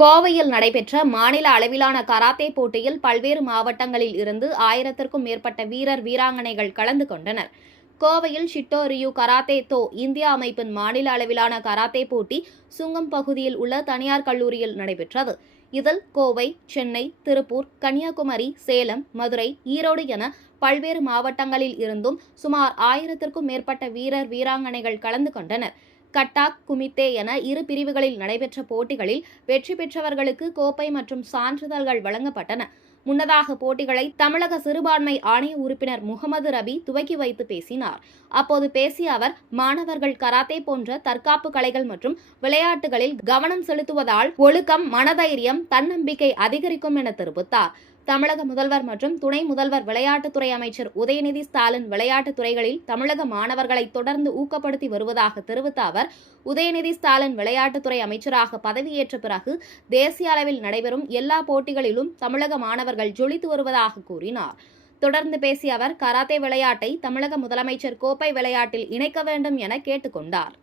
கோவையில் நடைபெற்ற மாநில அளவிலான கராத்தே போட்டியில் பல்வேறு மாவட்டங்களில் இருந்து 1000க்கும் மேற்பட்ட வீரர் வீராங்கனைகள் கலந்து கொண்டனர். கோவையில் ஷிட்டோ ரியூ கராத்தே தோ இந்தியா அமைப்பின் மாநில அளவிலான கராத்தே போட்டி சுங்கம் பகுதியில் உள்ள தனியார் கல்லூரியில் நடைபெற்றது. இதில் கோவை, சென்னை, திருப்பூர், கன்னியாகுமரி, சேலம், மதுரை, ஈரோடு என பல்வேறு மாவட்டங்களில் இருந்தும் சுமார் 1000க்கும் மேற்பட்ட வீரர் வீராங்கனைகள் கலந்து கொண்டனர். கட்டாக், குமித்தே என இரு பிரிவுகளில் நடைபெற்ற போட்டிகளில் வெற்றி பெற்றவர்களுக்கு கோப்பை மற்றும் சான்றிதழ்கள் வழங்கப்பட்டன. முன்னதாக போட்டிகளை தமிழக சிறுபான்மை ஆணைய உறுப்பினர் முகமது ரபி துவக்கி வைத்து பேசினார். அப்போது பேசிய அவர், மாணவர்கள் கராத்தே போன்ற தற்காப்பு கலைகள் மற்றும் விளையாட்டுகளில் கவனம் செலுத்துவதால் ஒழுக்கம், மனதைரியம், தன்னம்பிக்கை அதிகரிக்கும் என தெரிவித்தார். தமிழக முதல்வர் மற்றும் துணை முதல்வர் விளையாட்டுத்துறை அமைச்சர் உதயநிதி ஸ்டாலின் விளையாட்டுத் துறைகளில் தமிழக மாணவர்களை தொடர்ந்து ஊக்கப்படுத்தி வருவதாக தெரிவித்த அவர், உதயநிதி ஸ்டாலின் விளையாட்டுத்துறை அமைச்சராக பதவியேற்ற பிறகு தேசிய அளவில் நடைபெறும் எல்லா போட்டிகளிலும் தமிழக மாணவர்கள் ஜொலித்து வருவதாக கூறினார். தொடர்ந்து பேசிய அவர், கராத்தே விளையாட்டை தமிழக முதலமைச்சர் கோப்பை விளையாட்டில் இணைக்க வேண்டும் என கேட்டுக் கொண்டார்.